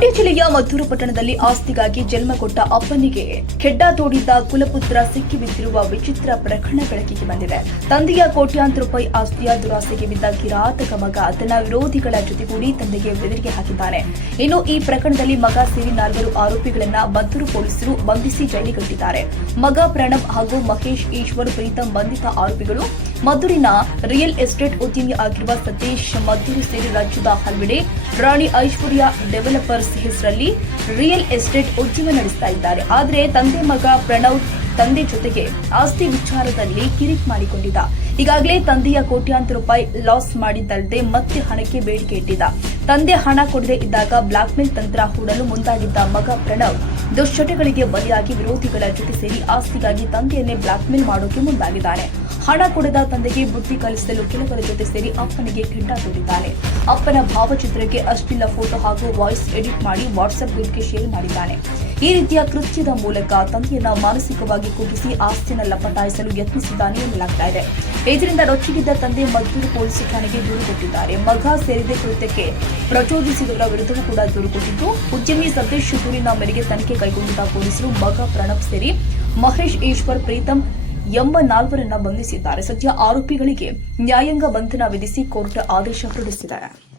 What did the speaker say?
ಮಂಡ್ಯ ಜಿಲ್ಲೆಯ ಮದ್ದೂರು ಪಟ್ಟಣದಲ್ಲಿ ಆಸ್ತಿಗಾಗಿ ಜನ್ಮ ಕೊಟ್ಟ ಅಪ್ಪನಿಗೆ ಖೆಡ್ಡ ತೋಡಿದ್ದ ಕುಲಪುತ್ರ ಸಿಕ್ಕಿಬಿದ್ದಿರುವ ವಿಚಿತ್ರ ಪ್ರಕರಣ ಬೆಳಕಿಗೆ ಬಂದಿದೆ. ತಂದೆಯ ಕೋಟ್ಯಾಂತರ ರೂಪಾಯಿ ಆಸ್ತಿಯ ದುರಾಸೆಗೆ ಬಿದ್ದ ಕಿರಾತಕ ಮಗ ತನ್ನ ವಿರೋಧಿಗಳ ಜೊತೆಗೂಡಿ ತಂದೆಗೆ ಬೆದರಿಕೆ ಹಾಕಿದ್ದಾನೆ. ಇನ್ನು ಈ ಪ್ರಕರಣದಲ್ಲಿ ಮಗ ಸೇರಿ ನಾಲ್ವರು ಆರೋಪಿಗಳನ್ನ ಮದ್ದೂರು ಪೊಲೀಸರು ಬಂಧಿಸಿ ಜೈಲಿಗಟ್ಟಿದ್ದಾರೆ. ಮಗ ಪ್ರಣಬ್ ಹಾಗೂ ಮಹೇಶ್ ಈಶ್ವರ್ ಪ್ರೀತಂ ಬಂಧಿತ ಆರೋಪಿಗಳು ಮದ್ದೂರಿನ ರಿಯಲ್ ಎಸ್ಟೇಟ್ ಉದ್ಯಮಿ ಆಗಿರುವ ಸತೀಶ್ ಮದ್ದೂರು ಸೇರಿ ರಾಜ್ಯದ ಹಲವೆಡೆ ರಾಣಿ ಐಶ್ವರ್ಯ ಡೆವಲಪರ್ಸ್ ಹೆಸರಲ್ಲಿ ರಿಯಲ್ ಎಸ್ಟೇಟ್ ಉದ್ಯಮ ನಡೆಸ್ತಾ ಇದ್ದಾರೆ. ಆದರೆ ತಂದೆ ಮಗ ಪ್ರಣವ್ ತಂದೆ ಜೊತೆಗೆ ಆಸ್ತಿ ವಿಚಾರದಲ್ಲಿ ಕಿರಿಕ್ ಮಾಡಿಕೊಂಡಿದ್ದ. ಈಗಾಗಲೇ ತಂದೆಯ ಕೋಟ್ಯಾಂತರ ರೂಪಾಯಿ ಲಾಸ್ ಮಾಡಿದ್ದಲ್ಲದೆ ಮತ್ತೆ ಹಣಕ್ಕೆ ಬೇಡಿಕೆ ಇಟ್ಟಿದ್ದ. ತಂದೆ ಹಣ ಕೊಡದೆ ಇದ್ದಾಗ ಬ್ಲಾಕ್ಮೇಲ್ ತಂತ್ರ ಹೂಡಲು ಮುಂದಾಗಿದ್ದ ಮಗ ಪ್ರಣವ್ ದುಶ್ಚಟಗಳಿಗೆ ಬಲಿಯಾಗಿ ವಿರೋಧಿಗಳ ಜೊತೆ ಸೇರಿ ಆಸ್ತಿಗಾಗಿ ತಂದೆಯನ್ನೇ ಬ್ಲಾಕ್ಮೇಲ್ ಮಾಡೋಕೆ ಮುಂದಾಗಿದ್ದಾನೆ. ಹಣ ಕೊಡದ ತಂದೆಗೆ ಬುದ್ಧಿ ಕಲಿಸಲು ಕೆಲವರ ಜೊತೆ ಸೇರಿ ಅಪ್ಪನಿಗೆ ಕಿಂಡ ತೋರಿದ್ದಾನೆ ಅಪ್ಪನ ಭಾವಚಿತ್ರಕ್ಕೆ ಅಶ್ಲೀಲ ಫೋಟೋ ಹಾಗೂ ವಾಯ್ಸ್ ಎಡಿಟ್ ಮಾಡಿ ವಾಟ್ಸ್ಆಪ್ ಗ್ರೂಪ್ಗೆ ಶೇರ್ ಮಾಡಿದ್ದಾನೆ. ಈ ರೀತಿಯ ಕೃತ್ಯದ ಮೂಲಕ ತಂದೆಯನ್ನ ಮಾನಸಿಕವಾಗಿ ಕುಗ್ಗಿಸಿ ಆಸ್ತಿನ ಲಪಟಾಯಿಸಲು ಯತ್ನಿಸಿದ್ದಾನೆ ಎನ್ನಲಾಗ್ತಾ ಇದೆ. ಇದರಿಂದ ರೊಚ್ಚಿಗಿದ್ದ ತಂದೆ ಮದ್ದೂರು ಪೊಲೀಸ್ ಠಾಣೆಗೆ ದೂರು ಕೊಟ್ಟಿದ್ದಾರೆ. ಮಗ ಸೇರಿದ ಕೃತ್ಯಕ್ಕೆ ಪ್ರಚೋದಿಸಿದವರ ವಿರುದ್ಧವೂ ಕೂಡ ದೂರು ಕೊಟ್ಟಿದ್ದು, ಉದ್ಯಮಿ ಸತೀಶ್ ದೂರಿನ ಮೇರೆಗೆ ತನಿಖೆ ಕೈಗೊಂಡಿದ್ದ ಪೊಲೀಸರು ಮಗ ಪ್ರಣಬ್ ಸೇರಿ ಮಹೇಶ್ ಈಶ್ವರ್ ಪ್ರೀತಂ ಎಂಬ ನಾಲ್ವರನ್ನ ಬಂಧಿಸಿದ್ದಾರೆ. ಸದ್ಯ ಆರೋಪಿಗಳಿಗೆ ನ್ಯಾಯಾಂಗ ಬಂಧನ ವಿಧಿಸಿ ಕೋರ್ಟ್ ಆದೇಶ ಹೊರಡಿಸಿದೆ.